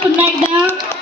up and back down.